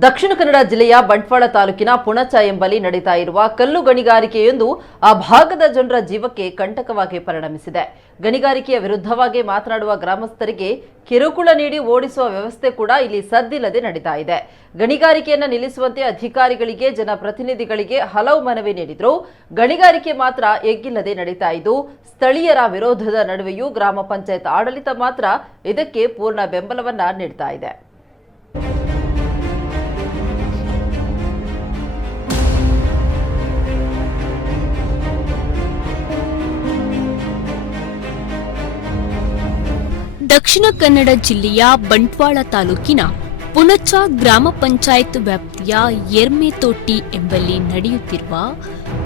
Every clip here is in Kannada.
ದಕ್ಷಿಣ ಕನ್ನಡ ಜಿಲ್ಲೆಯ ಬಂಟ್ವಾಳ ತಾಲೂಕಿನ ಪುಣಚ ಎಂಬಲ್ಲಿ ನಡೀತಾ ಇರುವ ಕಲ್ಲು ಗಣಿಗಾರಿಕೆಯೊಂದು ಆ ಭಾಗದ ಜನರ ಜೀವಕ್ಕೆ ಕಂಟಕವಾಗಿ ಪರಿಣಮಿಸಿದೆ. ಗಣಿಗಾರಿಕೆಯ ವಿರುದ್ಧವಾಗಿ ಮಾತನಾಡುವ ಗ್ರಾಮಸ್ಥರಿಗೆ ಕಿರುಕುಳ ನೀಡಿ ಓಡಿಸುವ ವ್ಯವಸ್ಥೆ ಕೂಡ ಇಲ್ಲಿ ಸದ್ದಿಲ್ಲದೆ ನಡೀತಾ ಇದೆ. ಗಣಿಗಾರಿಕೆಯನ್ನು ನಿಲ್ಲಿಸುವಂತೆ ಅಧಿಕಾರಿಗಳಿಗೆ ಜನಪ್ರತಿನಿಧಿಗಳಿಗೆ ಹಲವು ಮನವಿ ನೀಡಿದ್ರು. ಗಣಿಗಾರಿಕೆ ಮಾತ್ರ ಎಗ್ಗಿಲ್ಲದೆ ನಡೀತಾ ಇದ್ದು ಸ್ಥಳೀಯರ ವಿರೋಧದ ನಡುವೆಯೂ ಗ್ರಾಮ ಪಂಚಾಯತ್ ಆಡಳಿತ ಮಾತ್ರ ಇದಕ್ಕೆ ಪೂರ್ಣ ಬೆಂಬಲವನ್ನ ನೀಡ್ತಾ ಇದೆ. ದಕ್ಷಿಣ ಕನ್ನಡ ಜಿಲ್ಲೆಯ ಬಂಟ್ವಾಳ ತಾಲೂಕಿನ ಪುಣಚ ಗ್ರಾಮ ಪಂಚಾಯತ್ ವ್ಯಾಪ್ತಿಯ ಎರ್ಮೆತೋಟಿ ಎಂಬಲ್ಲಿ ನಡೆಯುತ್ತಿರುವ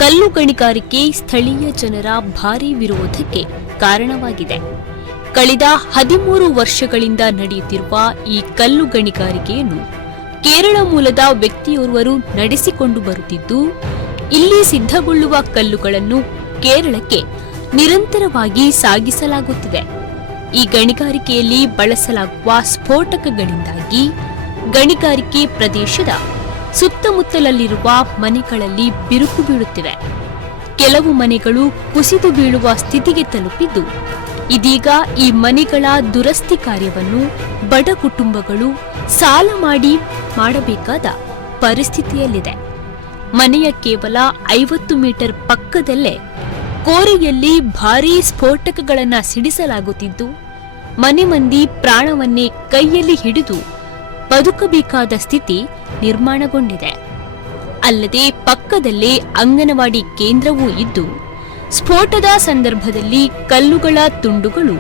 ಕಲ್ಲು ಗಣಿಗಾರಿಕೆ ಸ್ಥಳೀಯ ಜನರ ಭಾರೀ ವಿರೋಧಕ್ಕೆ ಕಾರಣವಾಗಿದೆ. ಕಳೆದ 13 ವರ್ಷಗಳಿಂದ ನಡೆಯುತ್ತಿರುವ ಈ ಕಲ್ಲು ಗಣಿಗಾರಿಕೆಯನ್ನು ಕೇರಳ ಮೂಲದ ವ್ಯಕ್ತಿಯೋರ್ವರು ನಡೆಸಿಕೊಂಡು ಬರುತ್ತಿದ್ದು, ಇಲ್ಲಿ ಸಿದ್ಧಗೊಳ್ಳುವ ಕಲ್ಲುಗಳನ್ನು ಕೇರಳಕ್ಕೆ ನಿರಂತರವಾಗಿ ಸಾಗಿಸಲಾಗುತ್ತಿದೆ. ಈ ಗಣಿಗಾರಿಕೆಯಲ್ಲಿ ಬಳಸಲಾಗುವ ಸ್ಫೋಟಕಗಳಿಂದಾಗಿ ಗಣಿಗಾರಿಕೆ ಪ್ರದೇಶದ ಸುತ್ತಮುತ್ತಲಲ್ಲಿರುವ ಮನೆಗಳಲ್ಲಿ ಬಿರುಕು ಬೀಳುತ್ತಿವೆ. ಕೆಲವು ಮನೆಗಳು ಕುಸಿದು ಬೀಳುವ ಸ್ಥಿತಿಗೆ ತಲುಪಿದ್ದು, ಇದೀಗ ಈ ಮನೆಗಳ ದುರಸ್ತಿ ಕಾರ್ಯವನ್ನು ಬಡ ಕುಟುಂಬಗಳು ಸಾಲ ಮಾಡಿ ಮಾಡಬೇಕಾದ ಪರಿಸ್ಥಿತಿಯಲ್ಲಿದೆ. ಮನೆಯ ಕೇವಲ 50 ಮೀಟರ್ ಪಕ್ಕದಲ್ಲೇ ಕೋರೆಯಲ್ಲಿ ಭಾರೀ ಸ್ಫೋಟಕಗಳನ್ನು ಸಿಡಿಸಲಾಗುತ್ತಿದ್ದು, ಮನೆ ಮಂದಿ ಪ್ರಾಣವನ್ನೇ ಕೈಯಲ್ಲಿ ಹಿಡಿದು ಬದುಕಬೇಕಾದ ಸ್ಥಿತಿ ನಿರ್ಮಾಣಗೊಂಡಿದೆ. ಅಲ್ಲದೆ ಪಕ್ಕದಲ್ಲೇ ಅಂಗನವಾಡಿ ಕೇಂದ್ರವೂ ಇದ್ದು, ಸ್ಫೋಟದ ಸಂದರ್ಭದಲ್ಲಿ ಕಲ್ಲುಗಳ ತುಂಡುಗಳು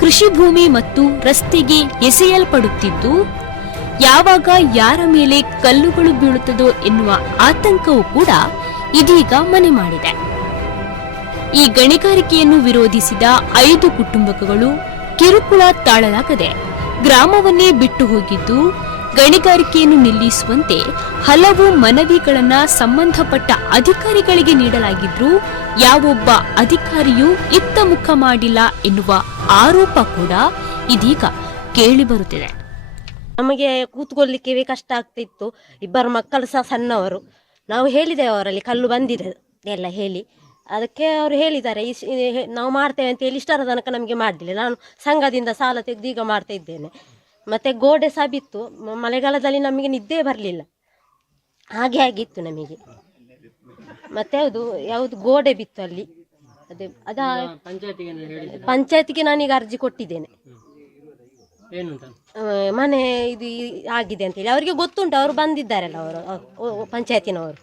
ಕೃಷಿ ಭೂಮಿ ಮತ್ತು ರಸ್ತೆಗೆ ಎಸೆಯಲ್ಪಡುತ್ತಿದ್ದು, ಯಾವಾಗ ಯಾರ ಮೇಲೆ ಕಲ್ಲುಗಳು ಬೀಳುತ್ತದೋ ಎನ್ನುವ ಆತಂಕವೂ ಕೂಡ ಇದೀಗ ಮನೆ ಮಾಡಿದೆ. ಈ ಗಣಿಗಾರಿಕೆಯನ್ನು ವಿರೋಧಿಸಿದ 5 ಕುಟುಂಬಗಳು ಕಿರುಕುಳ ತಾಳಲಾಗದೆ ಗ್ರಾಮವನ್ನೇ ಬಿಟ್ಟು ಹೋಗಿದ್ದು, ಗಣಿಗಾರಿಕೆಯನ್ನು ನಿಲ್ಲಿಸುವಂತೆ ಹಲವು ಮನವಿಗಳನ್ನು ಸಂಬಂಧಪಟ್ಟ ಅಧಿಕಾರಿಗಳಿಗೆ ನೀಡಲಾಗಿದ್ರೂ ಯಾವೊಬ್ಬ ಅಧಿಕಾರಿಯೂ ಇತ್ತ ಮುಖ ಮಾಡಿಲ್ಲ ಎನ್ನುವ ಆರೋಪ ಕೂಡ ಇದೀಗ ಕೇಳಿಬರುತ್ತಿದೆ. ನಮಗೆ ಕೂತ್ಕೊಳ್ಳಿಕ್ಕೆ ಕಷ್ಟ ಆಗ್ತಿತ್ತು. 2 ಮಕ್ಕಳು ಸಹ ಸಣ್ಣವರು. ನಾವು ಹೇಳಿದ್ದೇವೆ ಅವರಲ್ಲಿ ಕಲ್ಲು ಬಂದಿದೆ ಎಲ್ಲ ಹೇಳಿ, ಅದಕ್ಕೆ ಅವರು ಹೇಳಿದ್ದಾರೆ ನಾವು ಮಾಡ್ತೇವೆ ಅಂತ ಹೇಳಿ ಇಷ್ಟರ ತನಕ ನಮಗೆ ಮಾಡಲಿಲ್ಲ. ನಾನು ಸಂಘದಿಂದ ಸಾಲ ತೆಗೆದು ಈಗ ಮಾಡ್ತಾ ಇದ್ದೇನೆ. ಮತ್ತು ಗೋಡೆ ಸಹ ಬಿತ್ತು. ಮಳೆಗಾಲದಲ್ಲಿ ನಮಗೆ ನಿದ್ದೆ ಬರಲಿಲ್ಲ, ಹಾಗೆ ಆಗಿತ್ತು ನಮಗೆ. ಮತ್ತು ಯಾವುದು ಗೋಡೆ ಬಿತ್ತು ಅಲ್ಲಿ. ಅದ ಪಂಚಾಯತಿಗೆ ನಾನೀಗ ಅರ್ಜಿ ಕೊಟ್ಟಿದ್ದೇನೆ. ಮನೆ ಇದು ಆಗಿದೆ ಅಂತೇಳಿ ಅವರಿಗೆ ಗೊತ್ತುಂಟು, ಅವರು ಬಂದಿದ್ದಾರಲ್ಲ ಅವರು ಪಂಚಾಯತಿನವರು.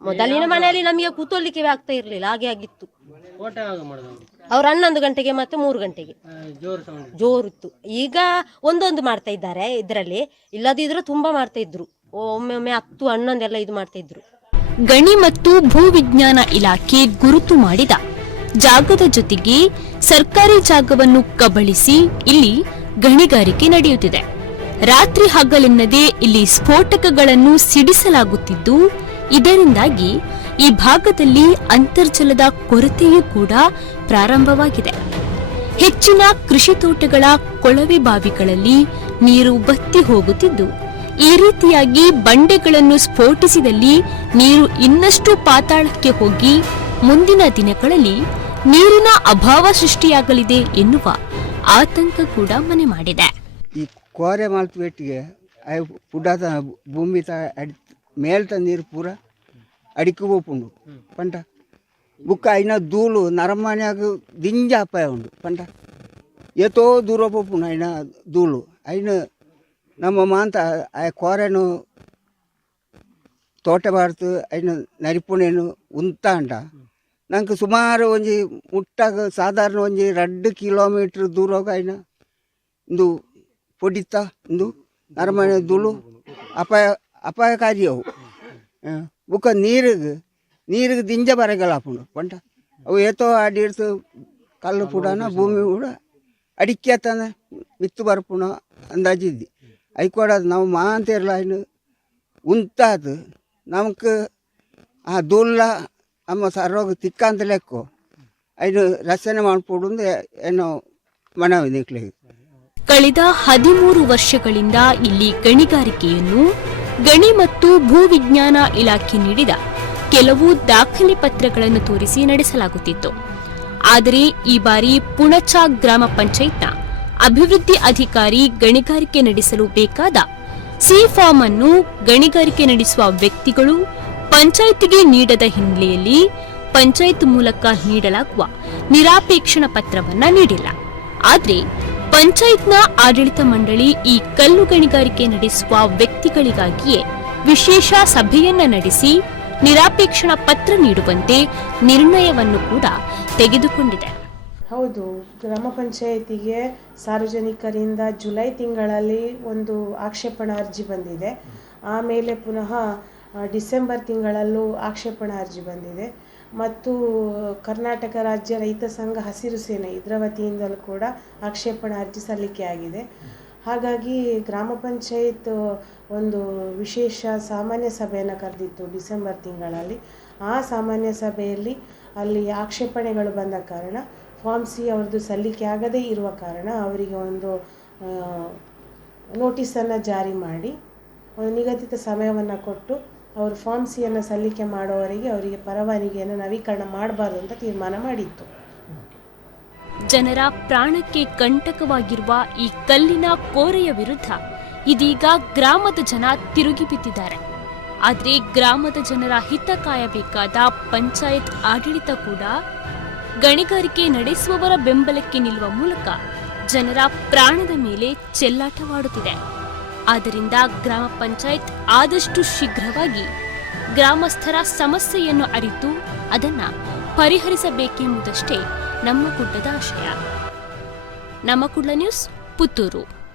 ಮೊದಲಿನ ಮನೆಯಲ್ಲಿ ನಮಗೆ ಕೂತ್ಕೊಳ್ಳಿಕ್ಕೆ ಆಗ್ತಾ ಇರಲಿಲ್ಲ, ಹಾಗೆ ಆಗಿತ್ತು. ಅವ್ರು 11 ಗಂಟೆಗೆ ಮತ್ತು 3 ಗಂಟೆಗೆ ಜೋರಿತ್ತು. ಈಗ ಒಂದೊಂದು ಮಾಡ್ತಾ ಇದ್ದಾರೆ ಇದರಲ್ಲಿ, ಇಲ್ಲದಿದ್ರೆ ತುಂಬಾ ಮಾಡ್ತಾ ಇದ್ರು. ಒಮ್ಮೊಮ್ಮೆ 10, 11 ಎಲ್ಲ ಇದು ಮಾಡ್ತಾ ಇದ್ರು. ಗಣಿ ಮತ್ತು ಭೂವಿಜ್ಞಾನ ಇಲಾಖೆ ಗುರುತು ಮಾಡಿದ ಜಾಗದ ಜೊತೆಗೆ ಸರ್ಕಾರಿ ಜಾಗವನ್ನು ಕಬಳಿಸಿ ಇಲ್ಲಿ ಗಣಿಗಾರಿಕೆ ನಡೆಯುತ್ತಿದೆ. ರಾತ್ರಿ ಹಗಲೆನ್ನದೇ ಇಲ್ಲಿ ಸ್ಫೋಟಕಗಳನ್ನು ಸಿಡಿಸಲಾಗುತ್ತಿದ್ದು, ಇದರಿಂದಾಗಿ ಈ ಭಾಗದಲ್ಲಿ ಅಂತರ್ಜಲದ ಕೊರತೆಯೂ ಕೂಡ ಪ್ರಾರಂಭವಾಗಿದೆ. ಹೆಚ್ಚಿನ ಕೃಷಿ ತೋಟಗಳ ಕೊಳವೆ ಬಾವಿಗಳಲ್ಲಿ ನೀರು ಬತ್ತಿ ಹೋಗುತ್ತಿದ್ದು, ಈ ರೀತಿಯಾಗಿ ಬಂಡೆಗಳನ್ನು ಸ್ಫೋಟಿಸಿದಲ್ಲಿ ನೀರು ಇನ್ನಷ್ಟು ಪಾತಾಳಕ್ಕೆ ಹೋಗಿ ಮುಂದಿನ ದಿನಗಳಲ್ಲಿ ನೀರಿನ ಅಭಾವ ಸೃಷ್ಟಿಯಾಗಲಿದೆ ಎನ್ನುವ ಆತಂಕ ಕೂಡ ಮನೆ ಮಾಡಿದೆ. ಈ ಕೋರೆ ಮಾಲ್ಪೇಟಿಗೆ ಪುಡಾದ ಭೂಮಿ ಮೇಲ್ತ ನೀರು ಪೂರ ಅಡಿಕೆ ಹೋಪುಂಡು ಪಂಟ ಬುಕ್ಕ ಐನ ಧೂಳು ನರಮನ್ಯಾಗ ದಿಂಜ ಅಪಾಯ ಉಂಡು ಪಂಟ ಏತೋ ದೂರ ಹೋಪುಂಡು ಐನ ಧೂಳು ಐನ ನಮ್ಮ ಮಾಂತ ಆ ಕೋರೆನು ತೋಟ ಬಾರ್ತು ಐನ ನರಿಪುಣೆನು ಉಂತ ಅಂಟ ನಂಗೆ ಸುಮಾರು ಒಂಜಿ ಮುಟ್ಟಾಗ ಸಾಧಾರಣ ಒಂಜಿ 2 ಕಿಲೋಮೀಟ್ರ್ ದೂರ ಹೋಗ ಐನ ಇಂದು ಪೊಡಿತ ಇಂದು ನರಮನೆ ಧೂಳು ಅಪಾಯಕಾರಿ ಅವು. ಬುಕ್ಕ ನೀರಿಗೆ ದಿಂಜ ಬರಗಲ್ಲ ಹಾಪುಂಡು ಪಂಟ ಅವು ಏತೋ ಆಡಿಡ್ತು ಕಲ್ಲು ಪುಡಾನ ಭೂಮಿ ಕೂಡ ಅಡಿಕೆ ತಾನೆ ಮಿತ್ತು ಬರ್ಪುಣ ಅಂದಾಜಿದ್ದಿ ಐಕೊಡೋದು ನಾವು ಮಾ ಅಂತಿರಲ್ಲ ಇನ್ನು ಉಂತಾದು ನಮ್ಗೆ ಆ ಧೂಳ ನಮ್ಮ ಸರೋಗ ತಿಕ್ಕ ಅಂತ ಲೆಕ್ಕ ಐನು ರಚನೆ ಮಾಡ್ಕೊಡು ಏನೋ ಮನವಿ ನಿಕ್ಲಿಗೆ. ಕಳೆದ 13 ವರ್ಷಗಳಿಂದ ಇಲ್ಲಿ ಗಣಿಗಾರಿಕೆಯನ್ನು ಗಣಿ ಮತ್ತು ಭೂವಿಜ್ಞಾನ ಇಲಾಖೆ ನೀಡಿದ ಕೆಲವು ದಾಖಲೆ ಪತ್ರಗಳನ್ನು ತೋರಿಸಿ ನಡೆಸಲಾಗುತ್ತಿತ್ತು. ಆದರೆ ಈ ಬಾರಿ ಪುಣಚ ಗ್ರಾಮ ಪಂಚಾಯತ್ನ ಅಭಿವೃದ್ಧಿ ಅಧಿಕಾರಿ ಗಣಿಗಾರಿಕೆ ನಡೆಸಲು ಬೇಕಾದ ಸಿ ಫಾರ್ಮ್ ಅನ್ನು ಗಣಿಗಾರಿಕೆ ನಡೆಸುವ ವ್ಯಕ್ತಿಗಳು ಪಂಚಾಯತ್ಗೆ ನೀಡದ ಹಿನ್ನೆಲೆಯಲ್ಲಿ ಪಂಚಾಯತ್ ಮೂಲಕ ನೀಡಲಾಗುವ ನಿರಾಪೇಕ್ಷಣ ಪತ್ರವನ್ನ ನೀಡಿಲ್ಲ. ಆದರೆ ಪಂಚಾಯತ್ನ ಆಡಳಿತ ಮಂಡಳಿ ಈ ಕಲ್ಲು ಗಣಿಗಾರಿಕೆ ನಡೆಸುವ ವ್ಯಕ್ತಿಗಳಿಗಾಗಿಯೇ ವಿಶೇಷ ಸಭೆಯನ್ನ ನಡೆಸಿ ನಿರಾಪೇಕ್ಷಣ ಪತ್ರ ನೀಡುವಂತೆ ನಿರ್ಣಯವನ್ನು ಕೂಡ ತೆಗೆದುಕೊಂಡಿದೆ. ಹೌದು, ಗ್ರಾಮ ಪಂಚಾಯಿತಿಗೆ ಸಾರ್ವಜನಿಕರಿಂದ ಜುಲೈ ತಿಂಗಳಲ್ಲಿ ಒಂದು ಆಕ್ಷೇಪಣಾ ಅರ್ಜಿ ಬಂದಿದೆ. ಆಮೇಲೆ ಪುನಃ ಡಿಸೆಂಬರ್ ತಿಂಗಳಲ್ಲೂ ಆಕ್ಷೇಪಣಾ ಅರ್ಜಿ ಬಂದಿದೆ ಮತ್ತು ಕರ್ನಾಟಕ ರಾಜ್ಯ ರೈತ ಸಂಘ ಹಸಿರು ಸೇನೆ ಇದರ ವತಿಯಿಂದಲೂ ಕೂಡ ಆಕ್ಷೇಪಣಾ ಅರ್ಜಿ ಸಲ್ಲಿಕೆ ಆಗಿದೆ. ಹಾಗಾಗಿ ಗ್ರಾಮ ಪಂಚಾಯತ್ ಒಂದು ವಿಶೇಷ ಸಾಮಾನ್ಯ ಸಭೆಯನ್ನು ಕರೆದಿತ್ತು ಡಿಸೆಂಬರ್ ತಿಂಗಳಲ್ಲಿ. ಆ ಸಾಮಾನ್ಯ ಸಭೆಯಲ್ಲಿ ಅಲ್ಲಿ ಆಕ್ಷೇಪಣೆಗಳು ಬಂದ ಕಾರಣ ಫಾರ್ಮ್ ಸಿ ಅವ್ರದ್ದು ಸಲ್ಲಿಕೆ ಆಗದೇ ಇರುವ ಕಾರಣ ಅವರಿಗೆ ಒಂದು ನೋಟಿಸನ್ನು ಜಾರಿ ಮಾಡಿ ಒಂದು ನಿಗದಿತ ಸಮಯವನ್ನು ಕೊಟ್ಟು ಅವರು ಫಾರ್ಮ್ ಸಿಯನ್ನು ಸಲ್ಲಿಕೆ ಮಾಡುವವರೆಗೆ ಅವರಿಗೆ ಪರವಾನಗಿಯನ್ನು ನವೀಕರಣ ಮಾಡಬಾರ್ದು ಅಂತ ತೀರ್ಮಾನ ಮಾಡಿತ್ತು. ಜನರ ಪ್ರಾಣಕ್ಕೆ ಕಂಟಕವಾಗಿರುವ ಈ ಕಲ್ಲಿನ ಕೋರೆಯ ವಿರುದ್ಧ ಇದೀಗ ಗ್ರಾಮದ ಜನ ತಿರುಗಿ ಬಿದ್ದಿದ್ದಾರೆ. ಆದರೆ ಗ್ರಾಮದ ಜನರ ಹಿತ ಕಾಯಬೇಕಾದ ಪಂಚಾಯತ್ ಆಡಳಿತ ಕೂಡ ಗಣಿಗಾರಿಕೆ ನಡೆಸುವವರ ಬೆಂಬಲಕ್ಕೆ ನಿಲ್ಲುವ ಮೂಲಕ ಜನರ ಪ್ರಾಣದ ಮೇಲೆ ಚೆಲ್ಲಾಟವಾಡುತ್ತಿದೆ. ಆದ್ದರಿಂದ ಗ್ರಾಮ ಪಂಚಾಯತ್ ಆದಷ್ಟು ಶೀಘ್ರವಾಗಿ ಗ್ರಾಮಸ್ಥರ ಸಮಸ್ಯೆಯನ್ನು ಅರಿತು ಅದನ್ನು ಪರಿಹರಿಸಬೇಕೆಂಬುದಷ್ಟೇ ನಮ್ಮ ಕುಡ್ಲದ ಆಶಯ. ನಮ್ಮ ಕುಡ್ಲ ನ್ಯೂಸ್, ಪುತ್ತೂರು.